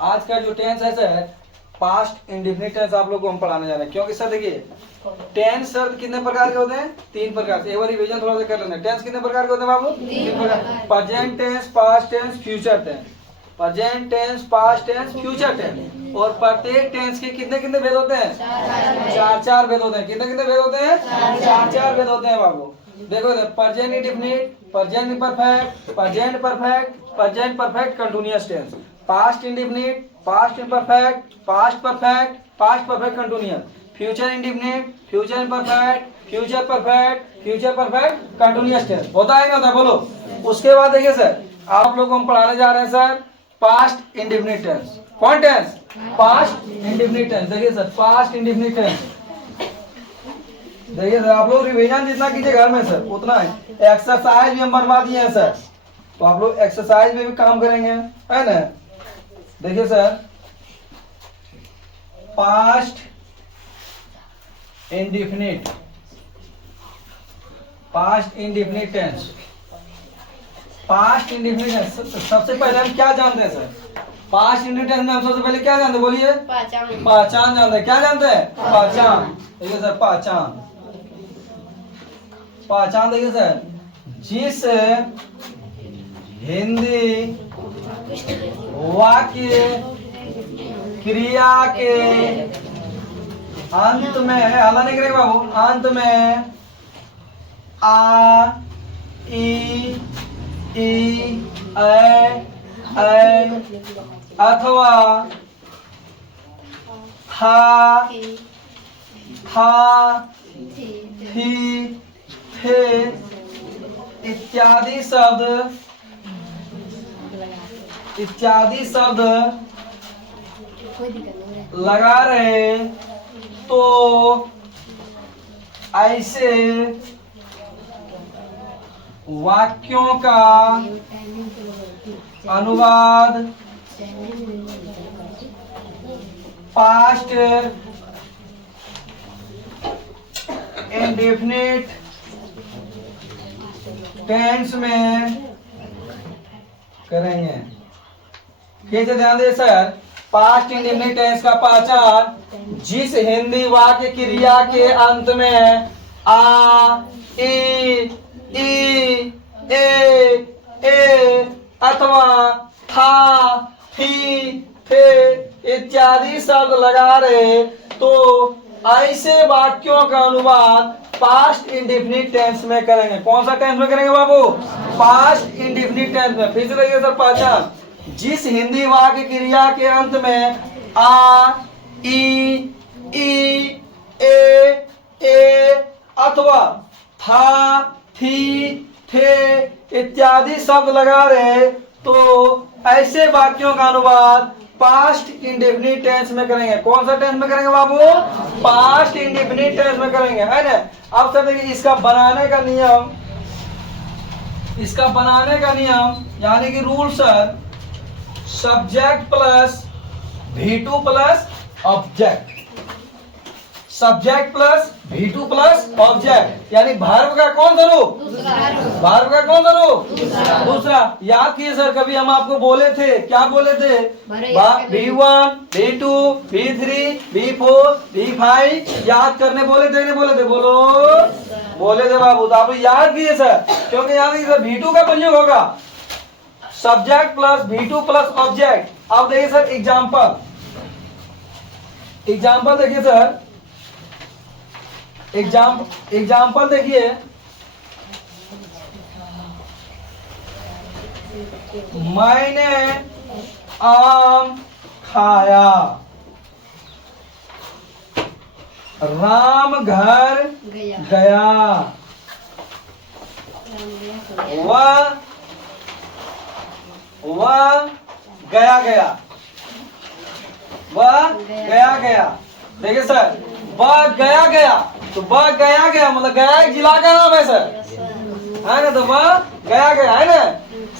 आज का जो टेंस है सर पास्ट इंडेफिनिट टेंस आप लोग को हम पढ़ाने जा रहे हैं। क्योंकि सर देखिए टेंस शब्द कितने प्रकार के होते हैं? 3 प्रकार से। एक बार रिवीजन थोड़ा सा कर लेते हैं। टेंस कितने प्रकार के होते हैं बाबू? 3 प्रकार। Present tense, past tense, future tense. Present tense, past tense, future tense. और प्रत्येक टेंस के कितने कितने भेद होते हैं? 4 भेद होते हैं। कितने कितने भेद होते हैं? 4 भेद होते हैं बाबू। देखो इधर present indefinite, present imperfect, present perfect, present perfect continuous tense, past indefinite, past imperfect, past perfect, past perfect continuous, future indefinite, future imperfect, future perfect, future perfect continuous tense. होता है नहीं होता? बोलो। उसके बाद देखिए सर आप लोग को हम पढ़ाने जा रहे हैं सर पास्ट इंडेफिनिट टेंस। कौन टेंस? Past indefinite tense. देखिए सर पास्ट इंडेफिनिट टेंस। देखिए सर आप लोग रिवीजन जितना कीजिए घर में सर उतना है। एक्सरसाइज भी हम बनवा दिए हैं सर, तो आप लोग एक्सरसाइज में भी काम करेंगे, है ना? देखिए sir past indefinite, past indefinite tense. Past indefinite tense सबसे पहले हम क्या जानते हैं सर? पास्ट इंडेफिनिट टेंस में हम सबसे पहले क्या जानते हैं? बोलिए। पहचान जानते हैं। क्या जानते हैं? पहचान। देखिए सर पहचान, पहचान देखिए सर जिस हिंदी वाक्य क्रिया के अंत में हल्ला नहीं करेगा बाबू, अंत में आ ई ऐ अथवा था थी थे इत्यादि शब्द लगा रहे तो ऐसे वाक्यों का अनुवाद पास्ट इंडेफिनिट टेंस में करेंगे। फिर से ध्यान दे सर, पास्ट इंडेफिनिट टेंस का पहचान जिस हिंदी वाक्य क्रिया के अंत में आ ई ए अथवा था थी थे इत्यादि शब्द लगा रहे तो ऐसे वाक्यों का अनुवाद पास्ट इंडेफिनिट टेंस में करेंगे। कौन सा टेंस में करेंगे बाबू? पास्ट इंडेफिनिट टेंस में। फिर से देखिए सर पहचान जिस हिंदी वाक्य क्रिया के अंत में आ ई ए अथवा था थी थे इत्यादि शब्द लगा रहे तो ऐसे वाक्यों का अनुवाद पास्ट इंडेफिनिट टेंस में करेंगे। कौन सा टेंस में करेंगे बाबू? पास्ट इंडेफिनिट टेंस में करेंगे, है ना? अब सर देखिए इसका बनाने का नियम, इसका बनाने का नियम यानी कि rule sir subject plus V2 plus object, subject plus V2 plus object यानी वर्ब का कौन सा रूप? वर्ब का कौन सा रूप? दूसरा। याद किए सर कभी हम आपको बोले थे, क्या बोले थे? V1 V2 V3 V4 V5 याद करने बोले थे नहीं बोले थे? बोलो। बोले थे बाबू, तो आप याद किए सर, क्योंकि याद कीजिए सर V2 का प्रयोग होगा subject plus V2 plus object. अब देखिए सर एग्जाम्पल, एग्जाम्पल देखिए सर, एग्जाम्पल देखिए मैंने आम खाया, राम घर गया, वह गया गया, वह गया गया। देखिए सर वह गया गया, तो वह गया गया मतलब गया एक जिला का नाम है सर, है ना? तो वह गया गया, है ना?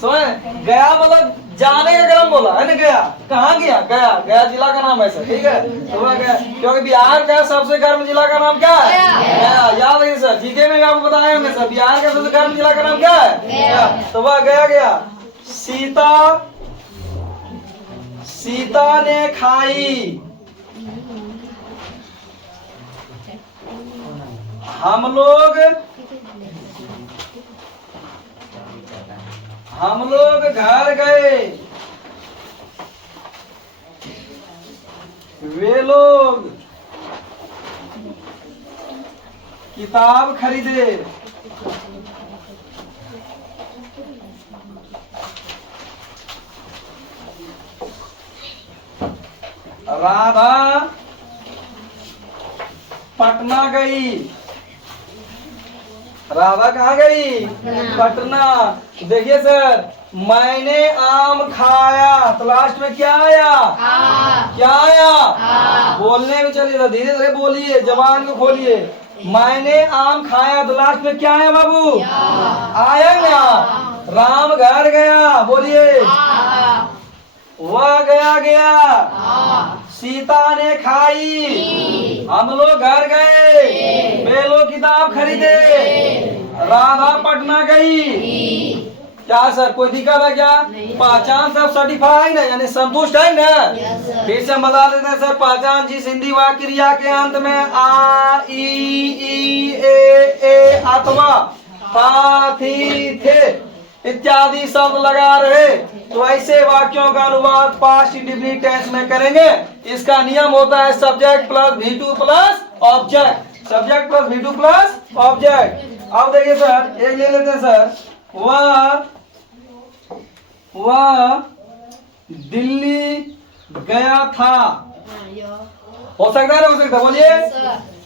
सुने गया मतलब जाने का क्रम बोला, है ना? गया कहाँ गया? गया, गया जिला का नाम है सर, ठीक है? तो वह गया, क्योंकि बिहार का सबसे गर्म जिला का नाम क्या है? गया। याद है सर, जीके में आपको बताया हमने सर, बिहार का सबसे गर्म जिला का नाम क्या है? गया। तो वह गया गया। सीता सीता ने खाई, हम लोग घर गए, वे लोग किताब खरीदे, राधा पटना गई, राधा कहाँ गई? पटना। देखिए सर, मैंने आम खाया तो लास्ट में क्या आया? क्या आया? बोलने में चलिए, धीरे धीरे बोलिए, जबान को खोलिए। मैंने आम खाया तो लास्ट में क्या आया बाबू? आया ना? राम घर गया, बोलिए। वह गया, सीता ने खाई, हम लोग घर गए, वे लोग किताब खरीदे, राधा पटना गई। क्या सर, कोई दिक्कत है क्या? पहचान सब सर्टिफाइड है, यानी संतुष्ट है ना? फिर से हम बता देते हैं सर, पहचान जिस हिंदी वाक्य क्रिया के अंत में आ, ई, ए अथवा था, थी, थे इत्यादि शब्द लगा रहे, तो ऐसे वाक्यों का अनुवाद पास्ट इंडेफिनिट टेंस में करेंगे। इसका नियम होता है subject plus V2 plus object, subject plus V2 plus object. अब देखिए सर, एक ले लेते हैं सर, वह दिल्ली गया था, हो सकता है ना? हो सकता है, बोलिए।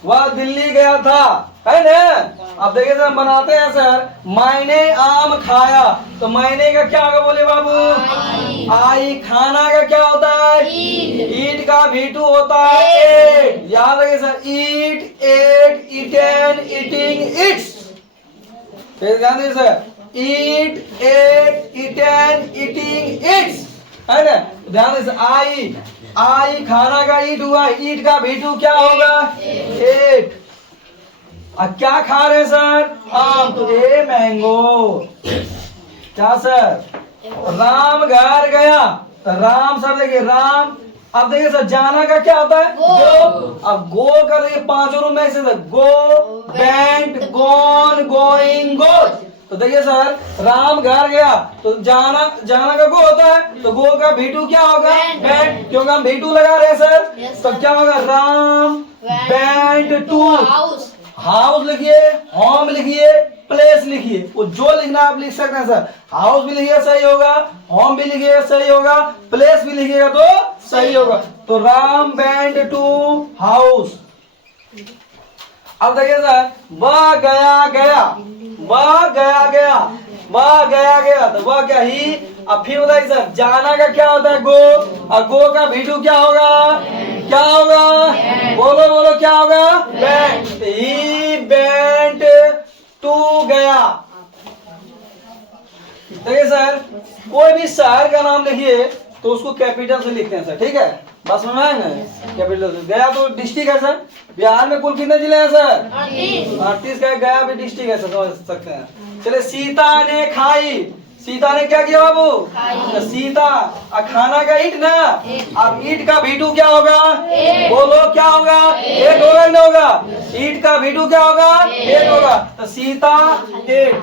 वह दिल्ली गया था, है ना? अब देखिए सर, बनाते हैं सर, मैंने आम खाया, तो मैंने का क्या होगा? बोले बाबू, आई। खाना का क्या होता है? ईट का V2 होता है एट। याद रखिए sir, eat, ate, eaten, eating, eats. फिर ध्यान दीजिए sir, eat, ate, eaten, eating, eats, है ना? ध्यान दीजिए, आई खाना का ईट हुआ, ईट का V2 क्या होगा? एट। अब क्या खा रहे हैं सर? आम, तो ए मैंगो। क्या सर? राम घर गया, तो राम सर देखिए, राम। अब देखिए सर, जाना का क्या होता है? गो। अब गो का देखिए पांचों रूप में से गो, वेंट, गॉन, गोइंग, गोज। तो देखिए सर, राम घर गया, तो जाना का गो होता है, तो गो का V2 क्या होगा? वेंट, क्योंकि हम V2 लगा रहे हैं सर। तो क्या होगा? राम वेंट टू हाउस लिखिए, होम लिखिए, प्लेस लिखिए, वो जो लिखना आप लिख सकते हैं सर। हाउस भी लिखिए सही होगा, होम भी लिखिएगा सही होगा, प्लेस भी लिखिएगा तो सही होगा। तो राम वेंट टू हाउस। अब देखिए सर, वह गया, तो वह क्या ही। अब फिर बताइए सर, जाना का क्या होता है? गो, और गो का V2 क्या होगा? क्या होगा? बोलो क्या होगा? वेंट। ही वेंट टू गया। देखिए सर, कोई भी शहर का नाम लिखिए तो उसको कैपिटल से लिखते हैं सर, ठीक है? बस में आएंगे कैपिटल से। गया तो डिस्ट्रिक्ट है सर। बिहार में कुल कितने जिले हैं सर? 38 का। गया भी डिस्ट्रिक्ट है सर, समझ सकते हैं। चले, सीता ने खाई, सीता ने क्या किया बाबू? तो सीता, खाना का ईट ना, अब ईट का V2 क्या होगा? बोलो क्या होगा? एट होगा ना? होगा। ईट का V2 क्या होगा? एट होगा, तो सीता एट।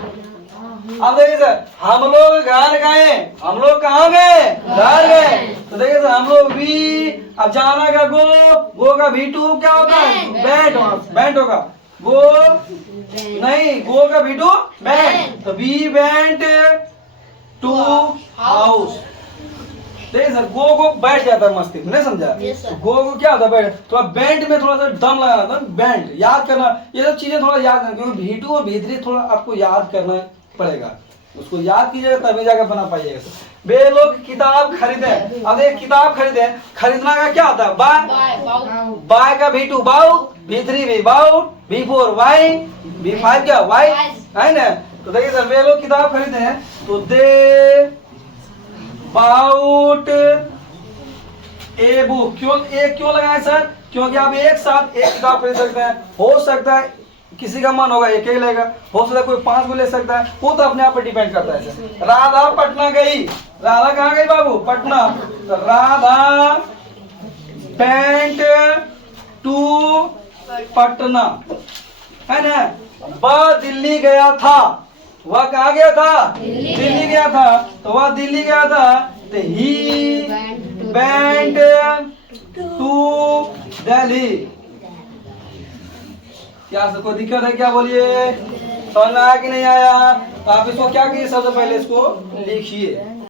अब देखिए सर, हम लोग घर गए, हम लोग कहाँ गए? घर गए। तो देखिए सर, हम लोग भी, अब जाना का गो का V2 क्या होता है? वेंट होगा। गो नहीं, गो का V2 वेंट, तो वी वेंट टू हाउस। देखिए सर, गो बैठ जाता है मस्ती में, नहीं समझा? तो गो को क्या होता है? बैठ। थोड़ा बैंड में थोड़ा सा दम लगाना था, बैंड याद करना, ये सब चीजें थोड़ा याद करना, क्योंकि V2 और V3 थोड़ा आपको याद करना पड़ेगा। उसको याद कीजिएगा तभी जाकर बना पाइएगा। वे लोग किताब खरीदे। अब एक किताब खरीदे, खरीदना का क्या होता है? बाय का V2 बाउ, V3 भी बाउ, V4 वाई, V5 क्या? वाई, है ना? तो देखिए सर, वे लोग किताब खरीदे हैं, तो दे बाउट ए बुक। क्यों लगाए सर? क्योंकि आप एक साथ एक किताब खरीद सकते हैं। हो सकता है किसी का मन होगा एक ही लेगा, हो सकता है कोई 5 को ले सकता है, वो तो अपने आप पर डिपेंड करता है। राधा पटना गई, राधा कहाँ गई बाबू? पटना। तो राधा पेंट टू पटना, है ना। वह दिल्ली गया था, वह कहाँ गया था? दिल्ली गया था। तो वह दिल्ली गया था, तो ही वेंट टू दिल्ली। क्या कोई दिक्कत है क्या? बोलिए, समझ में आया कि नहीं आया? तो आप इसको क्या कीजिए, सबसे पहले इसको लिखिए।